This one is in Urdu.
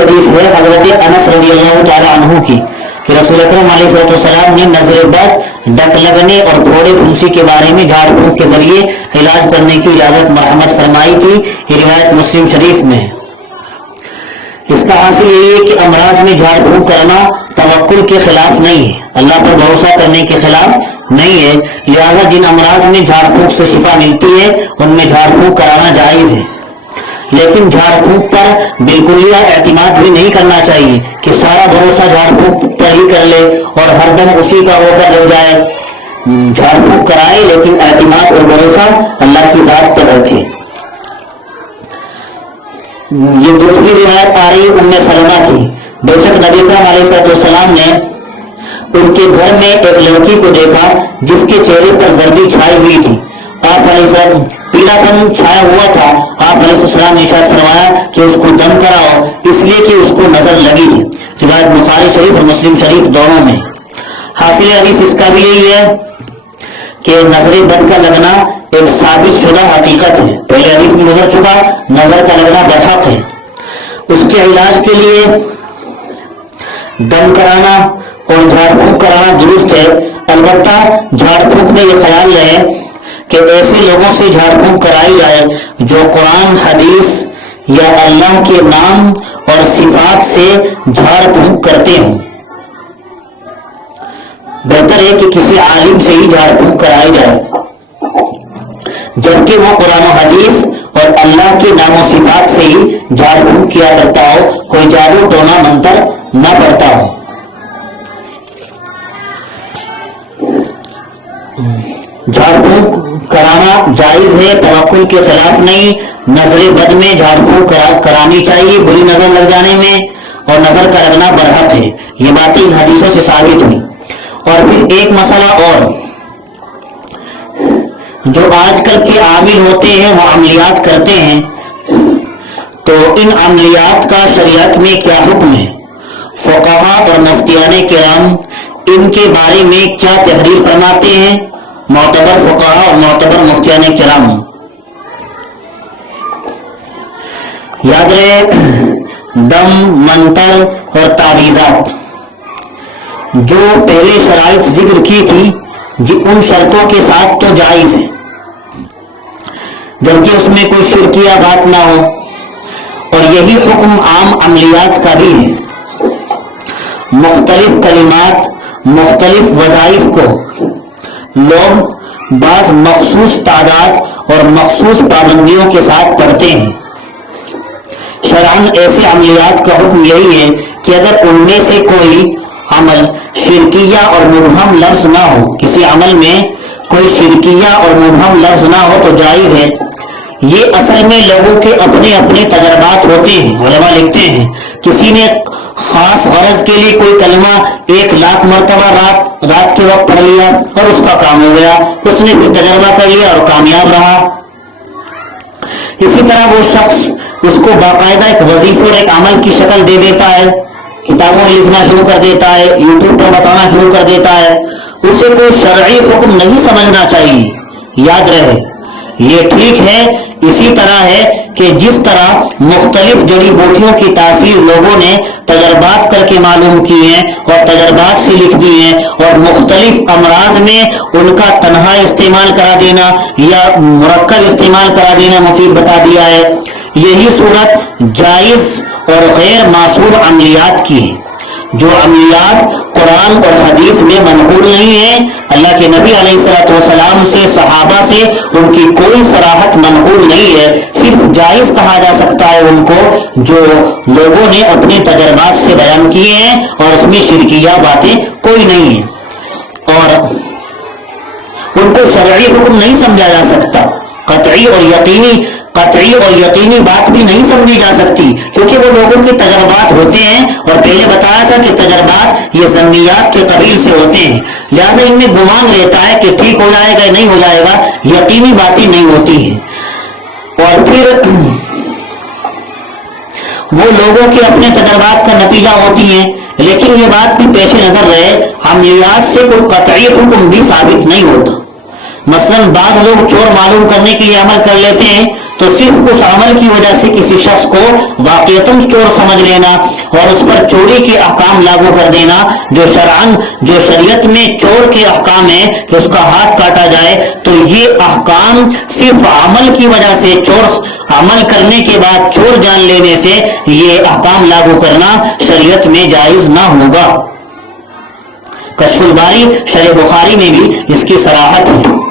حدیث ہے حضرت انس رضی اللہ تعالیٰ عنہ کی کہ رسول اکرم علیہ السلام نے نظر بد، ڈک لگنے اور پھوڑے پھنسی کے بارے میں جھاڑ پھونک کے ذریعے علاج کرنے کی اجازت مرحمت فرمائی تھی. یہ روایت مسلم شریف میں ہے. اس کا حاصل یہی ہے کہ امراض میں جھاڑ پھونک کرنا توکل کے خلاف نہیں ہے، اللہ پر بھروسہ کرنے کے خلاف نہیں ہے. لہذا جن امراض میں جھاڑ پھونک سے شفا ملتی ہے ان میں جھاڑ پھونک کرانا جائز ہے. لیکن جھاڑ پھونک پر بالکلیہ اعتماد بھی نہیں کرنا چاہیے کہ سارا بھروسہ جھاڑ پھونک پر ہی کر لے اور ہر دم اسی کا ہو کر رہ جائے. جھاڑ پھونک کرائے لیکن اعتماد اور بھروسہ اللہ کی ذات پر رکھے. یہ دوسری روایت آ رہی ام سلمہ کی. بے شک نبی کریم علیہ السلام نے ان کے گھر میں ایک لڑکی کو دیکھا جس کے چہرے پر زردی چھائی ہوئی تھی. آپ علیہ السلام پیلا پن چھایا ہوا تھا. آپ علیہ السلام نے ارشاد فرمایا کہ اس کو دم کراؤ، اس لیے کہ اس کو نظر لگی ہے. روایت بخاری شریف اور مسلم شریف دونوں میں. حاصل حدیث اس کا بھی یہی ہے کہ نظر بد کا لگنا ایک ثابت شدہ حقیقت ہے. پہلے حدیث میں گزر چکا، نظر کا لگنا برحق ہے. اس کے علاج کے لیے دم کرانا اور جھاڑ پھونک کرانا درست ہے. البتہ جھاڑ پھونک میں یہ خیال رہے کہ ایسے لوگوں سے جھاڑ پھونک کرائی جائے جو قرآن حدیث یا اللہ کے نام اور صفات سے جھاڑ پھونک کرتے ہوں. بہتر ہے کہ کسی عالم سے ہی جھاڑ پھونک کرائی جائے جبکہ وہ قرآن و حدیث اور اللہ کے نام و صفات سے ہی جھاڑ پھونک کیا کرتا ہو، کوئی جادو ٹونا منتر نہ پڑتا ہو. جھاڑ پھونک کرانا جائز ہے، توکل کے خلاف نہیں. نظر بد میں جھاڑ پھونک کرانی چاہیے بری نظر لگ جانے میں، اور نظر کا لگنا برحق ہے. یہ باتیں ان حدیثوں سے ثابت ہوئی. اور پھر ایک مسئلہ اور، جو آج کل کے عامل ہوتے ہیں وہ عملیات کرتے ہیں، تو ان عملیات کا شریعت میں کیا حکم ہے؟ فقہا اور مفتیان کرام ان کے بارے میں کیا تحریر فرماتے ہیں؟ معتبر فقہا اور معتبر مفتیان کرام. یاد رہے دم، منتر اور تعویذات جو پہلے شرائط ذکر کی تھی ان شرطوں کے ساتھ تو جائز ہے، جبکہ اس میں کوئی شرکیہ بات نہ ہو. اور یہی حکم عام عملیات کا بھی ہے. مختلف کلمات، مختلف وظائف کو لوگ بعض مخصوص تعداد اور مخصوص پابندیوں کے ساتھ پڑھتے ہیں. شرعاً ایسے عملیات کا حکم یہی ہے کہ اگر ان میں سے کوئی عمل شرکیہ اور مبہم لفظ نہ ہو، کسی عمل میں کوئی شرکیہ اور مبہم لفظ نہ ہو تو جائز ہے. یہ اصل میں لوگوں کے اپنے اپنے تجربات ہوتے ہیں. علماء لکھتے ہیں کسی نے خاص غرض کے لیے کوئی کلمہ 1,00,000 مرتبہ رات کے وقت پڑھ لیا اور اس کا کام ہو گیا، اس نے بھی تجربہ کر لیا اور کامیاب رہا. اسی طرح وہ شخص اس کو باقاعدہ ایک وظیفہ اور ایک عمل کی شکل دے دیتا ہے، کتابوں میں لکھنا شروع کر دیتا ہے، یوٹیوب پر بتانا شروع کر دیتا ہے، اسے کوئی شرعی حکم نہیں سمجھنا چاہیے. یاد رہے یہ ٹھیک ہے. اسی طرح ہے کہ جس طرح مختلف جڑی بوٹیوں کی تاثیر لوگوں نے تجربات کر کے معلوم کی ہیں اور تجربات سے لکھ دی ہیں، اور مختلف امراض میں ان کا تنہا استعمال کرا دینا یا مرکب استعمال کرا دینا مفید بتا دیا ہے، یہی صورت جائز اور غیر معصور عملیات کی ہے. جو عملیات قرآن اور حدیث میں منقول نہیں ہیں، اللہ کے نبی علیہ الصلوۃ والسلام سے، صحابہ سے ان کی کوئی صراحت منقول نہیں ہے، صرف جائز کہا جا سکتا ہے ان کو جو لوگوں نے اپنے تجربات سے بیان کیے ہیں اور اس میں شرکیہ باتیں کوئی نہیں ہیں، اور ان کو شرعی حکم نہیں سمجھا جا سکتا. قطعی اور یقینی بات بھی نہیں سمجھی جا سکتی کیونکہ وہ لوگوں کے تجربات ہوتے ہیں، اور پہلے بتایا تھا کہ تجربات یہ ظنیات کے قبیل سے ہوتے ہیں. لہٰذا ان میں گمان رہتا ہے کہ ٹھیک ہو جائے گا نہیں ہو جائے گا، یقینی باتیں نہیں ہوتی ہیں. اور پھر وہ لوگوں کے اپنے تجربات کا نتیجہ ہوتی ہیں. لیکن یہ بات بھی پیش نظر رہے عملیات سے کوئی قطعی حکم بھی ثابت نہیں ہوتا. مثلا بعض لوگ چور معلوم کرنے کے لیے عمل کر لیتے ہیں تو صرف اس عمل کی وجہ سے کسی شخص کو واقعتاً چور سمجھ لینا اور اس پر چوری کے احکام لاگو کر دینا جو شرعاً جو شریعت میں چور کے احکام ہے کہ اس کا ہاتھ کاٹا جائے، تو یہ احکام صرف عمل کی وجہ سے عمل کرنے کے بعد چور جان لینے سے یہ احکام لاگو کرنا شریعت میں جائز نہ ہوگا۔ کشف الباری شرح بخاری میں بھی اس کی صراحت ہے۔